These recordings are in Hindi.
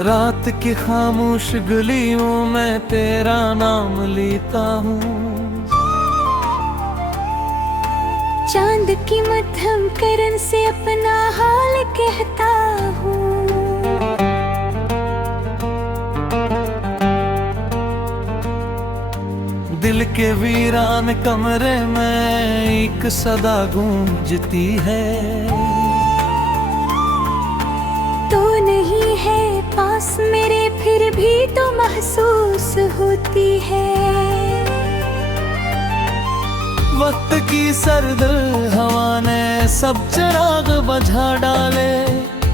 रात की खामोश गलियों में तेरा नाम लेता हूँ। चांद की मध्यम किरण से अपना हाल कहता हूँ। दिल के वीरान कमरे में एक सदा गूंजती है। तो नहीं है पास मेरे फिर भी तो महसूस होती है। वक्त की सर्द हवा ने सब चिराग बुझा डाले।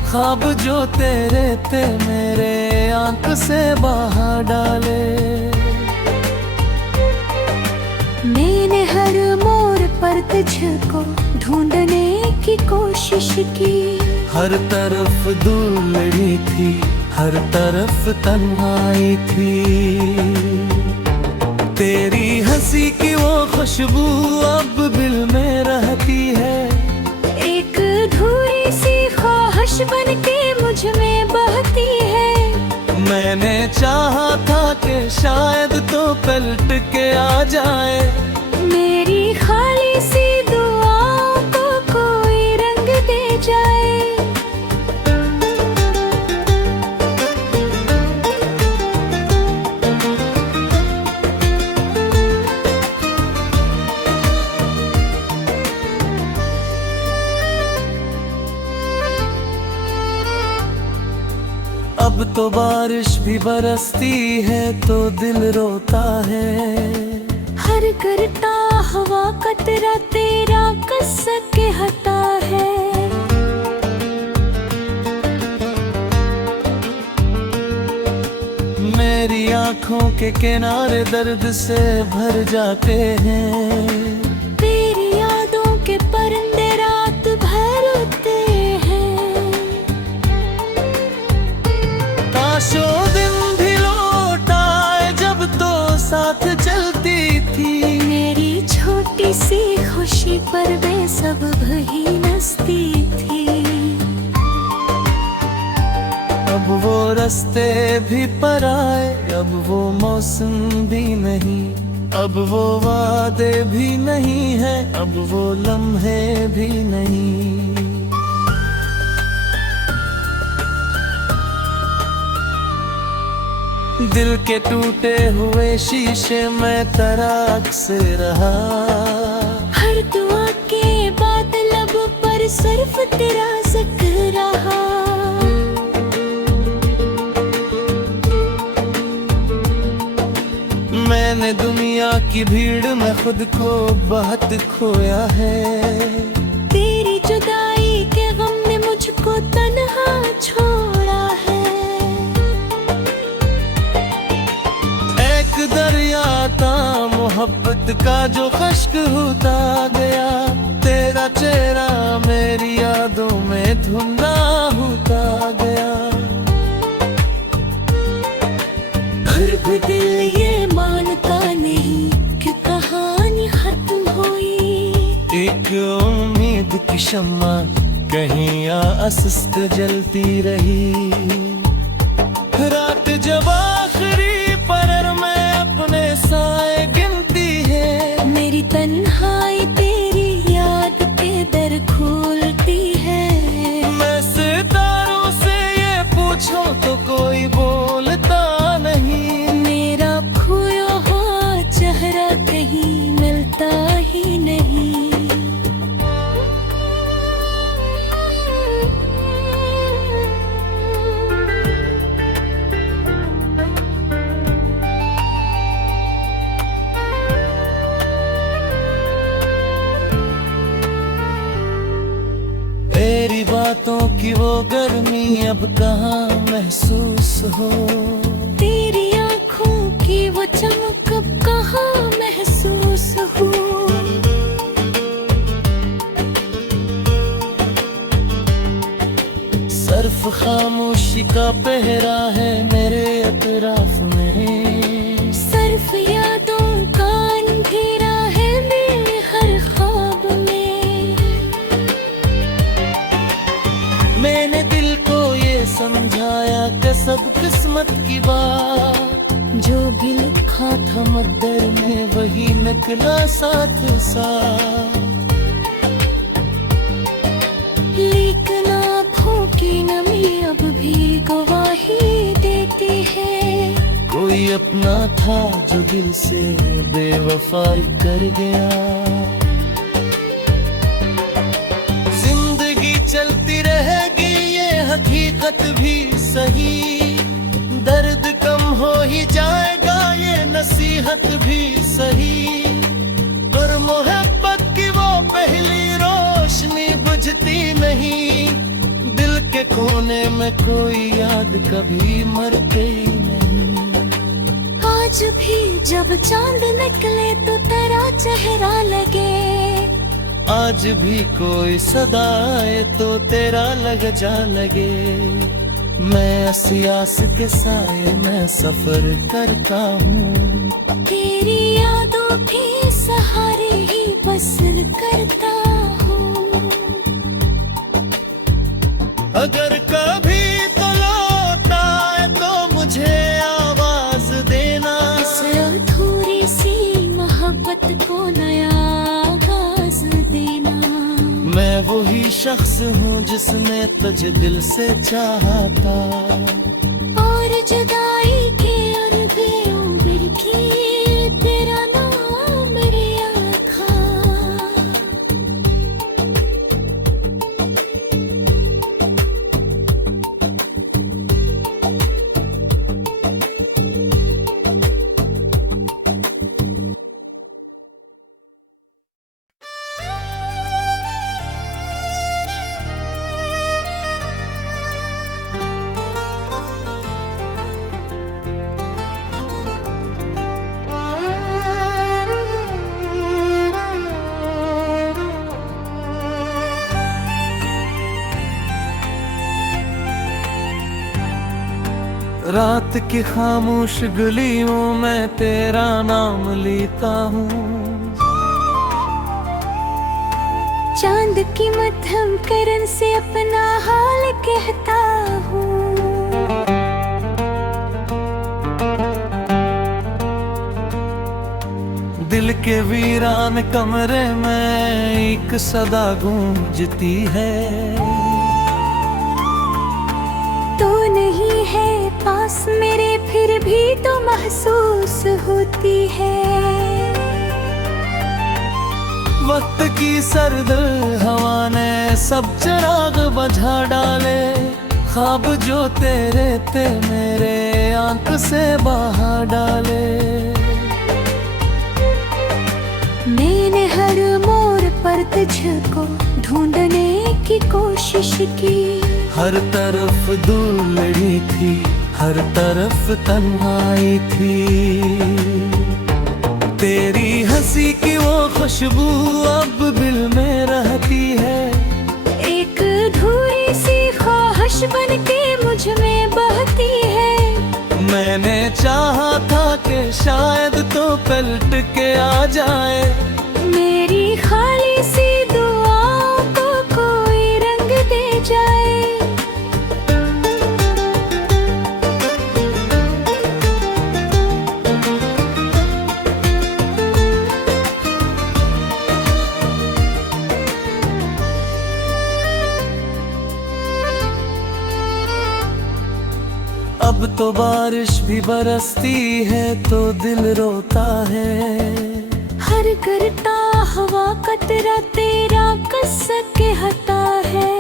ख्वाब जो तेरे थे मेरे आंख से बहा डाले। मैंने हर मोड़ पर तुझको ढूंढने की कोशिश की। हर तरफ दूल्हड़ी थी, हर तरफ तन्हाई थी। तेरी हंसी की वो खुशबू अब दिल में रहती है। एक अधूरी सी ख्वाहिश बन के मुझ में बहती है। मैंने चाहा था कि शायद तो पलट के आ जाए। मेरी खाली सी दुआओं को कोई रंग दे जाए। अब तो बारिश भी बरसती है तो दिल रोता है। हर करता हवा कतरा तेरा कस के हटा है। मेरी आंखों के किनारे दर्द से भर जाते हैं। तेरी यादों के परिंदे रात भर उड़ते हैं। काशो दिन भी लौट आए जब तो साथ चलती थी। मेरी छोटी सी खुशी पर बेसब्र ही नचती थी। अब वो रास्ते भी पराए, अब वो मौसम भी नहीं। अब वो वादे भी नहीं है, अब वो लम्हे भी नहीं। दिल के टूटे हुए शीशे में तराक से रहा। हर दुआ के बाद लब पर सिर्फ तेरा जिक्र रहा। मैंने दुनिया की भीड़ में खुद को बहुत खोया है। तेरी जुदाई के गम ने मुझको तन्हा छोड़ा है। एक दरिया था मोहब्बत का जो खश्क होता गया। तेरा चेहरा मेरी यादों में धुंधला होता गया। फिर भी दिल ये मानता नहीं कि कहानी खत्म हुई। एक उम्मीद की शम्मा कहीं आसुस्त जलती रही। रात जब आखिरी पहर में अपने साए गिनती है। मेरी तन्हाई तेरी याद पे दर खोलती है। मैं सितारों से ये पूछूं तो कोई बोलता नहीं। मेरा खोया हुआ चेहरा कहीं मिलता ही नहीं। तेरी बातों की वो गर्मी अब कहाँ महसूस हो। तेरी आँखों की वो चमक अब कहाँ महसूस हो। सर्फ खामोशी का पहरा है मेरे अतराफ में। सर्फ यादों का अंधेरा है मेरे हर ख्वाब में। मैंने दिल को ये समझाया कि सब किस्मत की बात, जो भी लिखा था मद्दर में वही निकला साथ साथ। लेकिन आँखों की नमी अब भी गवाही देती है, कोई अपना था जो दिल से बेवफाई कर गया। जिंदगी चलती रहेगी ये हकीकत भी सही, दर्द कम हो ही जाएगा ये नसीहत भी सही। पर मोहब्बत की वो पहली रोशनी बुझती नहीं, दिल के कोने में कोई याद कभी मरते नहीं। आज भी जब चांद निकले तो तेरा चेहरा लगे, आज भी कोई सदा आए तो तेरा लग जा लगे। मैं सियास के साए में सफर करता हूँ, तेरी यादों के सहारे ही बसर करता हूँ। अगर कभी तो लौट आए तो मुझे आवाज देना, इस अधूरी सी मोहब्बत को नया आगाज देना। मैं वही शख्स हूँ जिसने तुझे दिल से चाहा था, और जुदाई के अरबे उम्र की तेरा नाम रिया था। रात की खामोश गलियों में तेरा नाम लेता हूँ, चांद की मध्यम किरण से अपना हाल कहता हूँ। दिल के वीरान कमरे में एक सदा गूंजती है। तो नहीं है पास मेरे फिर भी तो महसूस होती है। वक्त की सर्द हवा ने सब चिराग बुझा डाले, ख्वाब जो तेरे थे मेरे आंख से बहा डाले। मैंने हर मोड़ पर तुझको ढूंढने की कोशिश की, हर तरफ दूलड़ी थी, हर तरफ तन्हाई थी। तेरी हंसी की वो खुशबू अब दिल में रहती है, एक अधूरी सी ख्वाहिश बन के मुझ में बहती है। मैंने चाहा था कि शायद तो पलट के आ जाए, मेरी खाली सी दुआओं को कोई रंग दे जाए। अब तो बारिश भी बरसती है तो दिल रोता है, हर करता हवा कतरा तेरा कस के हटा है।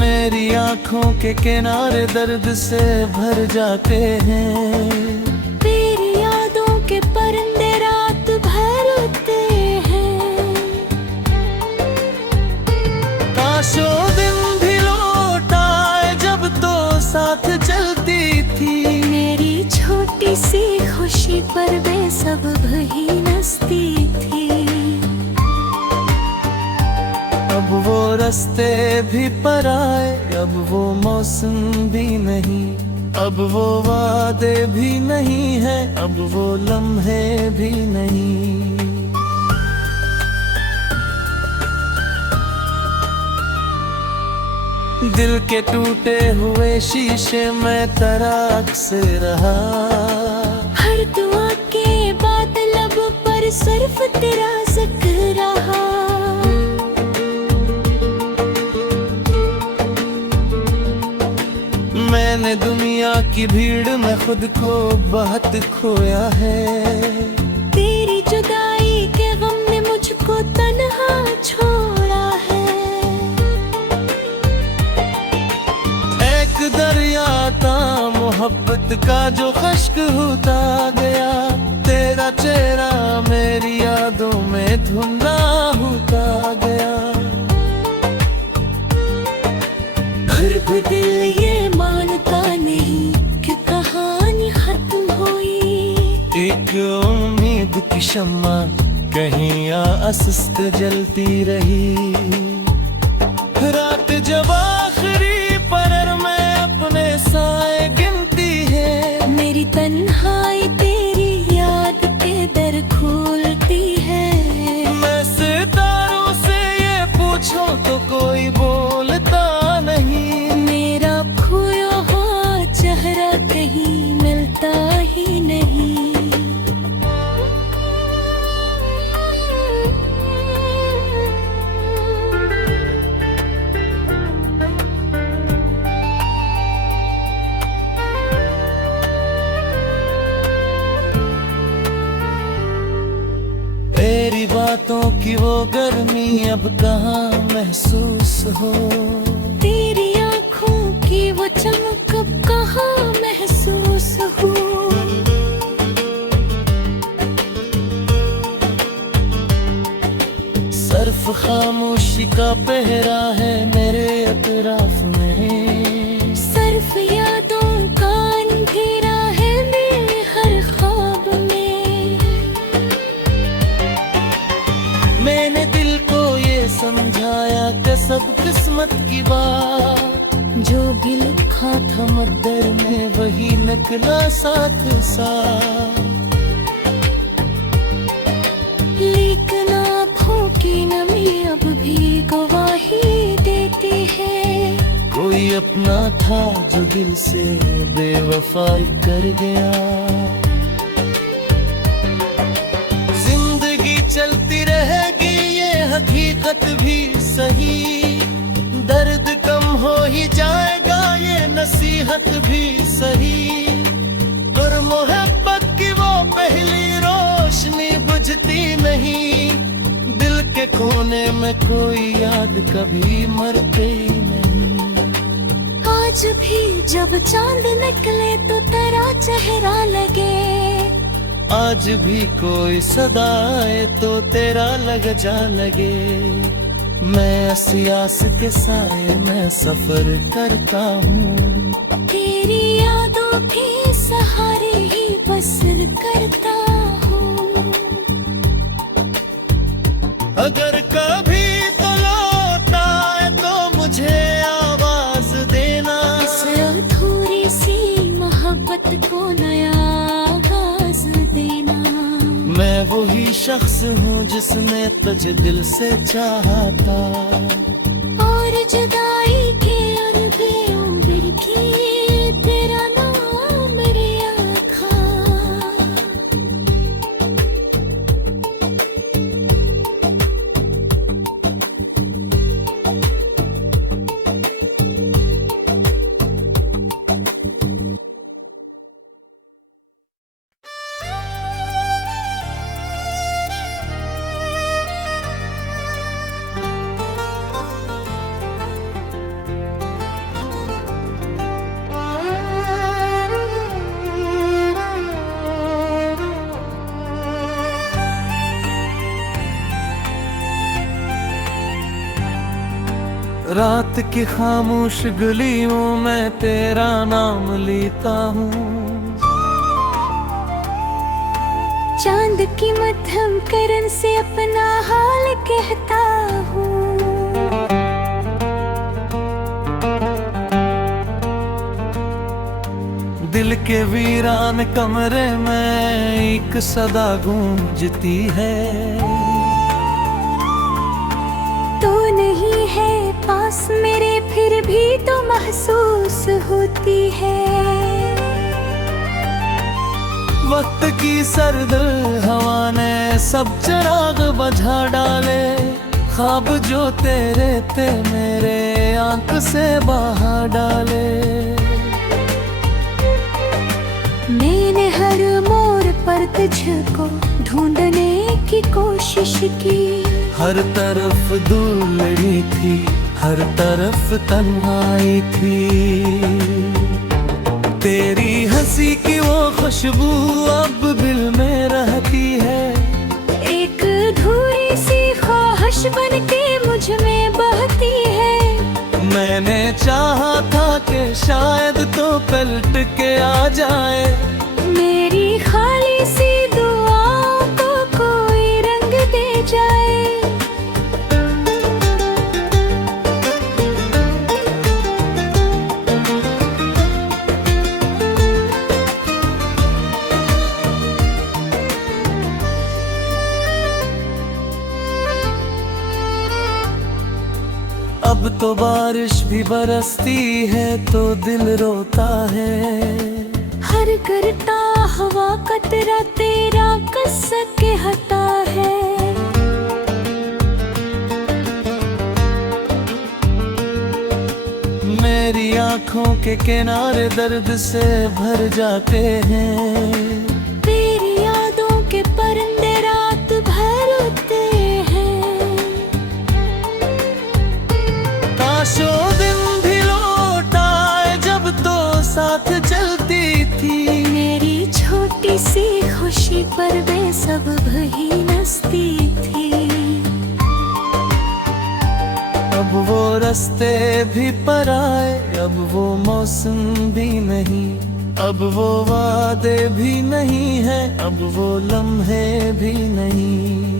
मेरी आंखों के किनारे दर्द से भर जाते हैं, तेरी यादों के परिंदे रात भर उड़ते हैं। काशो दिन भी लौट आए जब तो साथ चलती थी, मेरी छोटी सी खुशी पर वे सब भही नस्ती थी। अब वो रास्ते भी पराए, अब वो मौसम भी नहीं, अब वो वादे भी नहीं है, अब वो लम्हे भी नहीं। दिल के टूटे हुए शीशे में तराक से रहा। हर दुआ के बाद लब पर सिर्फ तेरा जिक्र रहा। मैंने दुनिया की भीड़ में खुद को बहुत खोया है। तेरी जुदाई के गम ने मुझको तन्हा छोड़ा है। एक दरिया था मोहब्बत का जो खश्क होता गया। तेरा चेहरा मेरी यादों में धुंधला होता गया। फिर भी दिल ये मानता नहीं कि कहानी खत्म हुई। एक उम्मीद की शम्मा कहीं आसुस्त जलती रही। रात जब आखिरी पहर में अपने साए गिनती है। मेरी तन्हाई तेरी याद के दर खोलती है। मैं सितारों से ये पूछूं तो कोई बोलता नहीं। मेरा खोया हुआ चेहरा कहीं मिलता ही नहीं। तेरी बातों की वो गर्मी अब कहाँ महसूस हो। तेरी आँखों की वो चमक अब कहाँ महसूस हो। सर्फ खामोशी का पहरा है मेरे अतराफ में। सर्फ यादों का अंधेरा है मेरे हर ख्वाब में। मैंने दिल को ये समझाया कि सब किस्मत की बात। जो भी लिखा था मद्दर में वही निकला साथ साथ। लेकिन आँखों की नमी अब भी गवाही देती है। कोई अपना था जो दिल से बेवफाई कर गया। जिंदगी चलती रहेगी ये हकीकत भी सही। दर्द कम हो ही जाएगा ये नसीहत भी सही। और मोहब्बत की वो पहली रोशनी बुझती नहीं। दिल के कोने में कोई याद कभी मरते नहीं। आज भी जब चांद निकले तो तेरा चेहरा लगे। आज भी कोई सदा आए तो तेरा लग जा लगे। मैं सियास के साए में सफर करता हूँ। तेरी यादों के सहारे ही बसर करता हूँ। अगर कभी तो लौटा है तो मुझे आवाज देना। इस अधूरी सी मोहब्बत को नया आगाज देना। मैं वही शख्स हूँ जिसने तुझे दिल से चाहा था। और जुदाई के अनबे उम्र की तेरा नाम मेरी आँखों। रात की खामोश गलियों में तेरा नाम लेता हूँ। चांद की मध्यम किरण से अपना हाल कहता हूँ। दिल के वीरान कमरे में एक सदा गूंजती है। तू नहीं है पास मेरे फिर भी तो महसूस होती है। वक्त की सर्द हवा ने सब चिराग बुझा डाले, ख्वाब जो तेरे थे मेरे आंख से बहा डाले। मैंने हर मोड़ पर तुझको ढूंढने की कोशिश की, हर तरफ दूलड़ी थी, हर तरफ तन्हाई थी। तेरी हंसी की वो खुशबू अब दिल में रहती है, एक अधूरी सी ख्वाहिश बन के मुझ में बहती है। मैंने चाहा था कि शायद तो पलट के आ जाए, मेरी खाली सी दुआओं को कोई रंग दे जाए। अब तो बारिश भी बरसती है तो दिल रोता है, हर करता हवा कतरा तेरा कस के हटा है। मेरी आंखों के किनारे दर्द से भर जाते हैं, तेरी यादों के परिंदे रात भर उड़ते हैं। काशो दिन भी लौट आए जब तो साथ चलती थी, मेरी छोटी सी खुशी पर बेसब भई नसती थी। अब वो रास्ते भी पराए, अब वो मौसम भी नहीं, अब वो वादे भी नहीं है, अब वो लम्हे भी नहीं।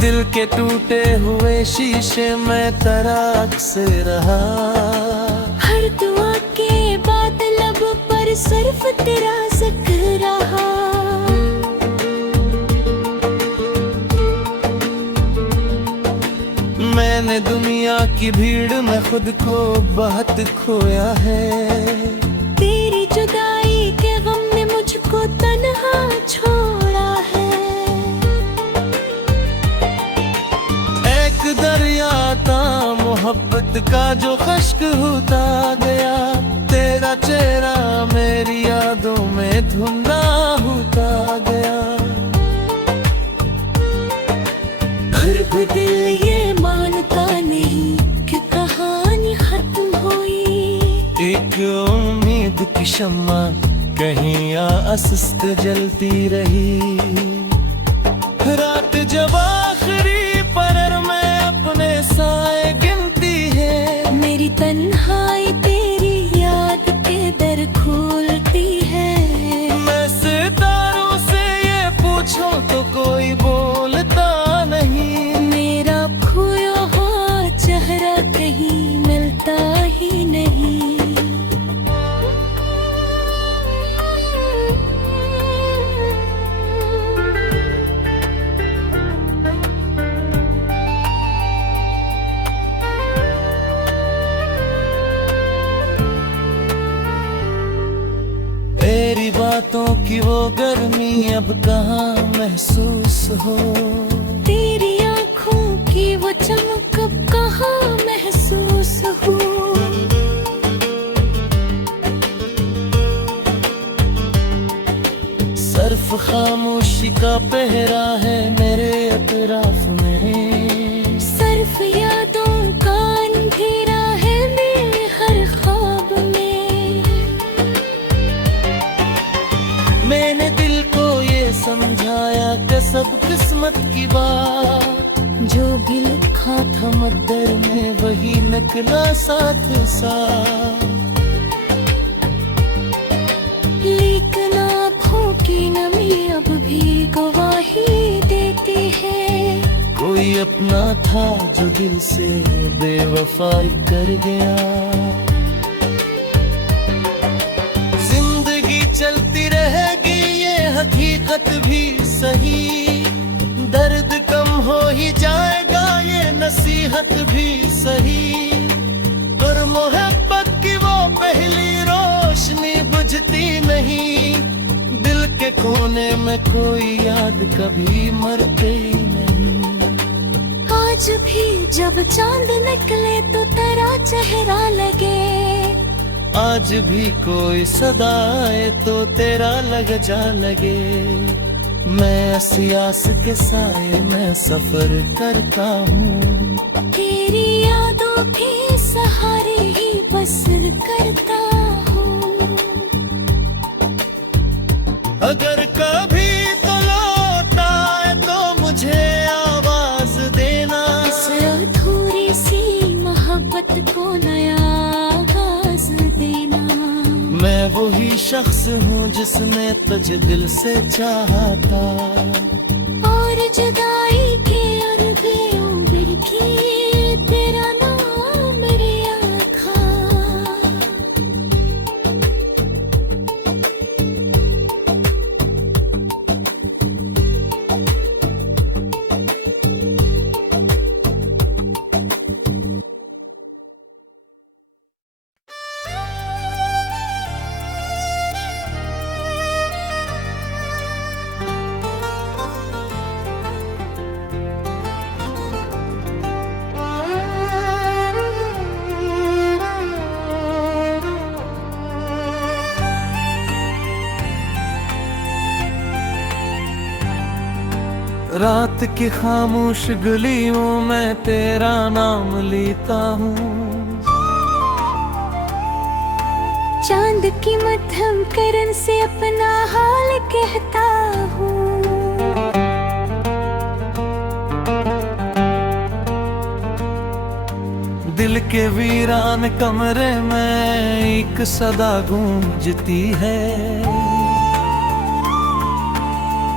दिल के टूटे हुए शीशे में तराक से रहा, हर दुआ के बाद लब पर सिर्फ तेरा जिक्र रहा। मैंने दुनिया की भीड़ में खुद को बहुत खोया है, तेरी जुदाई के गम ने मुझको तन्हा छोड़ा है। एक दरिया था मोहब्बत का जो खश्क होता गया, तेरा चेहरा मेरी यादों में धुंधला होता गया। फिर भी दिल ये मानता नहीं कि कहानी खत्म हुई, एक उम्मीद की शम्मा कहीं आसस्त जलती रही। रात जब आखिरी पहर में अपने साए गिनती है, मेरी तन्हाई तेरी याद के दर खोलती है। मैं सितारों से ये पूछूं तो कोई बोलता नहीं, मेरा खोया हुआ चेहरा कहीं मिलता ही नहीं। तेरी बातों की वो गर्मी अब कहाँ महसूस हो, तेरी आँखों की वो चमक अब कहाँ महसूस हो। सर्फ खामोशी का पहरा है मेरे अतराफ में, सर्फ यादों का अंधेरा है मेरे हर ख्वाब में। मैंने दिल को ये समझाया कि सब किस्मत की बात, जो भी लिखा था मद्दर में वही निकला साथ साथ। लेकिन आँखों की नमी अब भी गवाही देती है, कोई अपना था जो दिल से बेवफाई कर गया। जिंदगी चलती रहेगी ये हकीकत भी सही, हो ही जाएगा ये नसीहत भी सही। और मोहब्बत की वो पहली रोशनी बुझती नहीं, दिल के कोने में कोई याद कभी मरते ही नहीं। आज भी जब चांद निकले तो तेरा चेहरा लगे, आज भी कोई सदा आए तो तेरा लग जा लगे। मैं सियास के साए में सफर करता हूँ, तेरी यादों के सहारे ही बसर करता हूँ। अगर कभी तो लौट आए तो मुझे आवाज देना, इस अधूरी सी मोहब्बत को नया आगाज देना। मैं वही शख्स हूँ जिसने तुझे दिल से चाहा था, और जुदाई के अरबों बिरखी तेरा नाम मेरे आँखा। रात की खामोश गलियों में तेरा नाम लेता हूँ, चांद की मध्यम किरण से अपना हाल कहता हूँ। दिल के वीरान कमरे में एक सदा गूंजती है।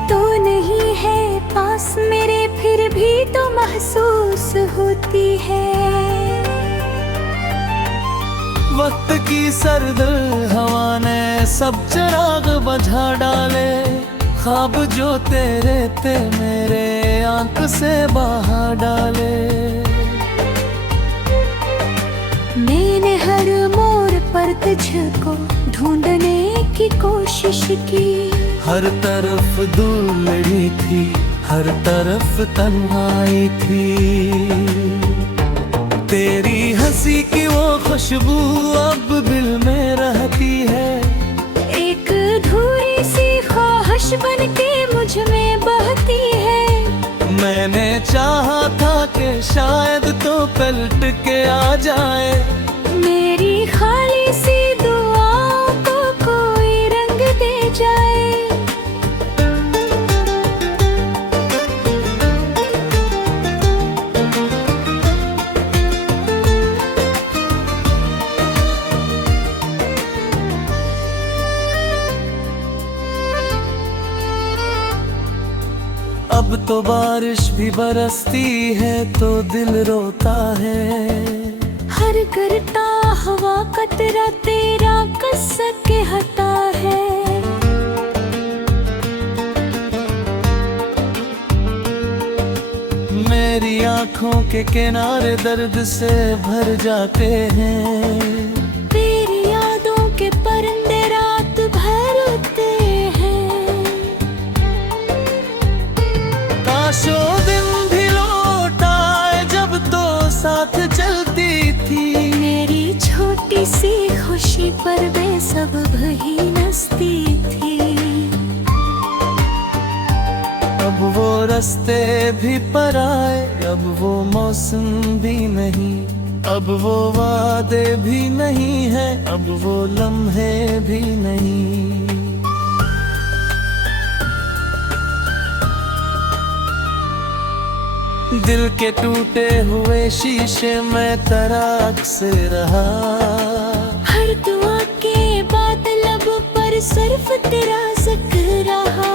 तो नहीं है पास मेरे फिर भी तो महसूस होती है। वक्त की सर्द हवा ने सब चिराग बुझा डाले, ख्वाब जो तेरे थे मेरे आंख से बहा डाले। मैंने हर मोड़ पर तुझको ढूंढने की कोशिश की, हर तरफ दूरी थी, हर तरफ तन्हाई थी। तेरी हंसी की वो खुशबू अब दिल में रहती है, एक अधूरी सी ख्वाहिश बन के मुझ में बहती है। मैंने चाहा था कि शायद तो पलट के आ जाए, मेरी खाली सी दुआओं को कोई रंग दे जाए। अब तो बारिश भी बरसती है तो दिल रोता है, हर करता हवा कतरा तेरा कस के हटा है। मेरी आँखों के किनारे दर्द से भर जाते हैं, तेरी यादों के परिंदे रात भर उड़ते हैं। काशो दिन भी लौट आए जब तो साथ चलती थी, मेरी छोटी सी खुशी पर बेसब्ब ही नचती थी। अब वो रास्ते भी पराए, अब वो मौसम भी नहीं, अब वो वादे भी नहीं है, अब वो लम्हे भी नहीं। दिल के टूटे हुए शीशे में तराक से रहा, हर दुआ के बाद लब पर सिर्फ तेरा जिक्र रहा।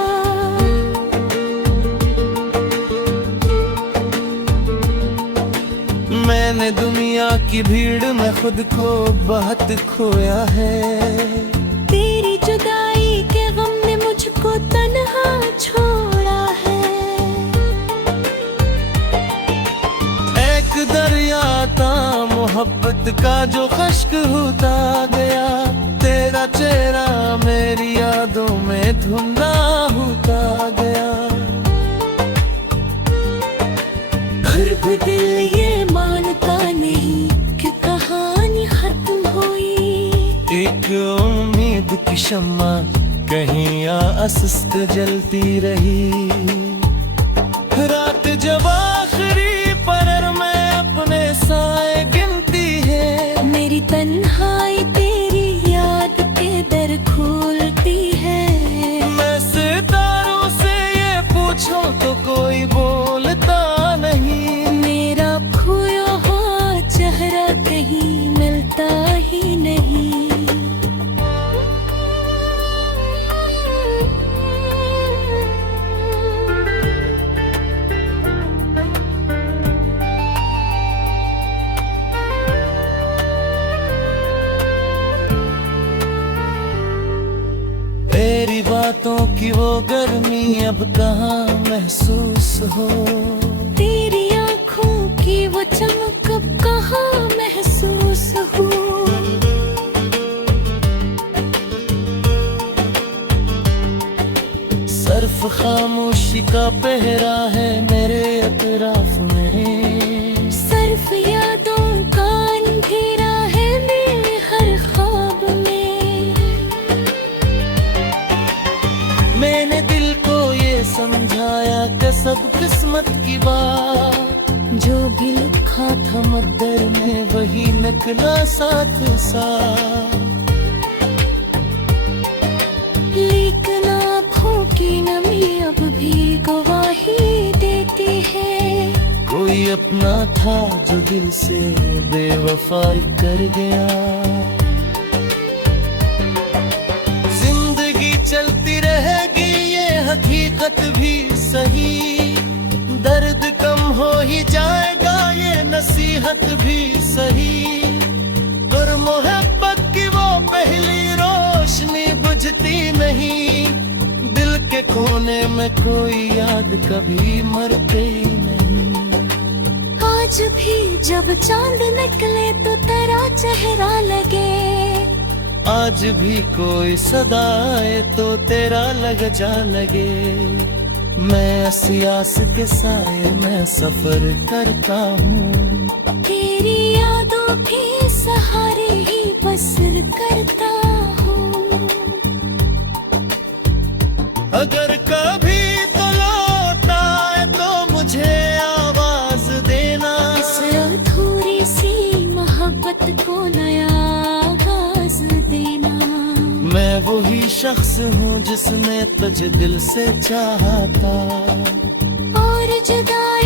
मैंने दुनिया की भीड़ में खुद को बहुत खोया है, तेरी जुदाई के गम ने मुझको तन्हा छोड़ा है। दरिया था मोहब्बत का जो खश्क होता गया, तेरा चेहरा मेरी यादों में धुंधला होता गया। फिर भी दिल ये मानता नहीं कि कहानी खत्म हुई। एक उम्मीद की शम्मा कहीं आसुस्त जलती रही। रात जब आखिरी पहर में अपने साए गिनती है, मेरी तन्हाई तेरी याद के दर खोलती है। मैं सितारों से ये पूछूं तो कोई बोलता नहीं, मेरा खोया हुआ चेहरा कहीं मिलता ही नहीं। तेरी बातों की वो गर्मी अब कहाँ महसूस हो, तेरी आँखों की वो चमक अब कहाँ महसूस हो। सर्फ खामोशी का पहरा है मेरे अतराफ में। सर्फ यादों का अंधेरा है मेरे हर ख्वाब में। मैंने दिल को ये समझाया कि सब किस्मत की बात, जो भी लिखा था मद्दर में वही निकला साथ साथ। लेकिन आँखों की नमी अब भी गवाही देती है। कोई अपना था जो दिल से बेवफाई कर गया। जिंदगी चलती रहेगी ये हकीकत भी सही, दर्द कम हो ही जाएगा ये नसीहत भी सही। और मोहब्बत की वो पहली रोशनी बुझती नहीं, दिल के कोने में कोई याद कभी मरते नहीं। आज भी जब चांद निकले तो तेरा चेहरा लगे। आज भी कोई सदा आए तो तेरा लग जा लगे। मैं असियास के साए में सफर करता हूँ, तेरी यादों के सहारे ही बसर करता हूँ। अगर कभी तो लौट आए तो मुझे आवाज देना। इस अधूरी सी मोहब्बत को नया आगाज देना। मैं वही शख्स हूँ जिसने तुझे दिल से चाहा था, और जुदा